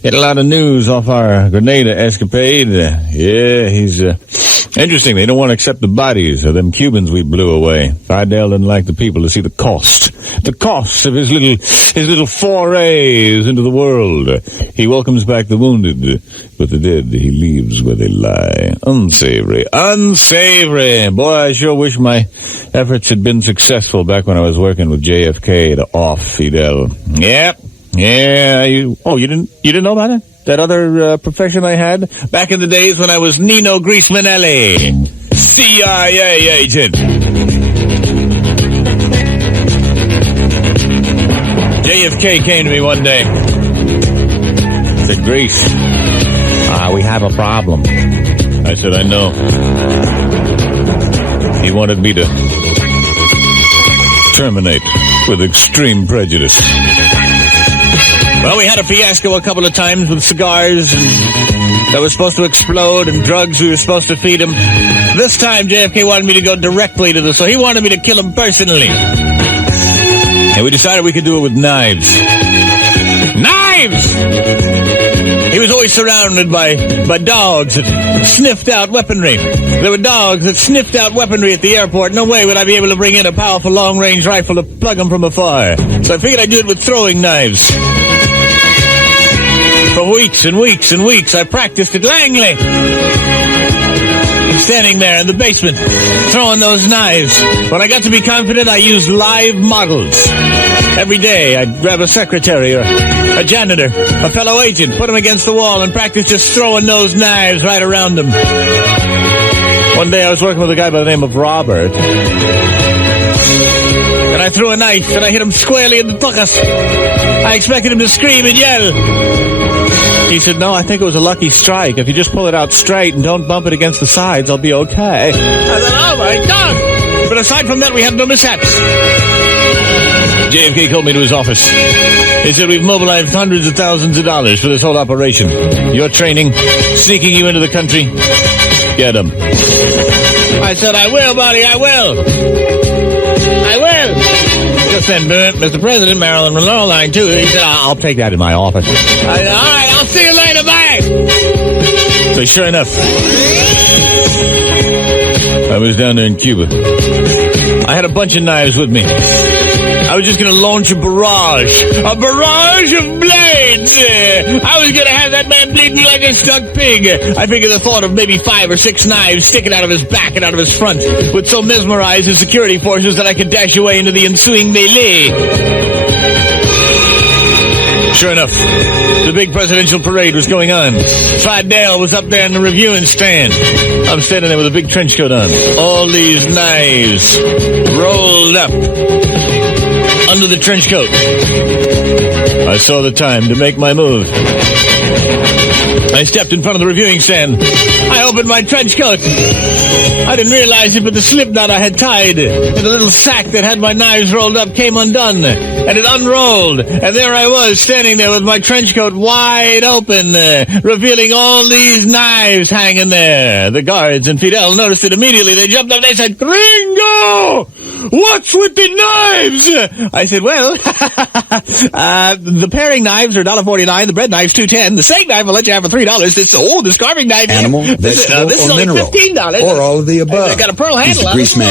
Get a lot of news off our Grenada escapade. Yeah, he's interesting. They don't want to accept the bodies of them Cubans we blew away. Fidel didn't like the people to see the cost of his little forays into the world. He welcomes back the wounded, but the dead he leaves where they lie. Unsavory. Boy, I sure wish my efforts had been successful back when I was working with JFK to off Fidel. Yep. Yeah, you didn't know about it? That other profession I had back in the days when I was Nino Greaseman, CIA agent. JFK came to me one day. Said, Grease, we have a problem. I said, I know. He wanted me to terminate with extreme prejudice. Well, we had a fiasco a couple of times with cigars that was supposed to explode and drugs we were supposed to feed him. This time, JFK wanted me to go directly to so he wanted me to kill him personally. And we decided we could do it with knives. Knives! He was always surrounded by dogs that sniffed out weaponry. There were dogs that sniffed out weaponry at the airport. No way would I be able to bring in a powerful long-range rifle to plug them from afar. So I figured I'd do it with throwing knives. For weeks and weeks and weeks, I practiced at Langley. Standing there in the basement, throwing those knives. When I got to be confident, I used live models. Every day, I'd grab a secretary or a janitor, a fellow agent, put them against the wall, and practice just throwing those knives right around them. One day, I was working with a guy by the name of Robert. And I threw a knife, and I hit him squarely in the tuchus. I expected him to scream and yell. He said, no, I think it was a lucky strike. If you just pull it out straight and don't bump it against the sides, I'll be okay. I said, oh, my God. But aside from that, we had no mishaps. JFK called me to his office. He said, we've mobilized hundreds of thousands of dollars for this whole operation. Your training, sneaking you into the country. Get him. I said, I will, buddy, I will. Just then, Mr. President, Marilyn Monroe line 2. He said, I'll take that in my office. I said, all right, I'll see you later, bye. So sure enough, I was down there in Cuba. I had a bunch of knives with me. I was just going to launch a barrage of blades. I was going to have that man bleeding like a stuck pig. I figured the thought of maybe 5 or 6 knives sticking out of his back and out of his front would so mesmerize his security forces that I could dash away into the ensuing melee. Sure enough, the big presidential parade was going on. Fidel was up there in the reviewing stand. I'm standing there with a big trench coat on. All these knives rolled up under the trench coat. I saw the time to make my move. I stepped in front of the reviewing stand. I opened my trench coat. I didn't realize it, but the slip knot I had tied in the little sack that had my knives rolled up came undone, and it unrolled, and there I was standing there with my trench coat wide open, revealing all these knives hanging there. The guards and Fidel noticed it immediately. They jumped up. They said, Gringo! What's with the knives? I said, well, the paring knives are $1.49, the bread knife's $2.10, the steak knife will let you have for $3. The carving knife. Animal, vegetable, this or is only mineral. $15. Or all of the above. I got a pearl handle on it. Greaseman.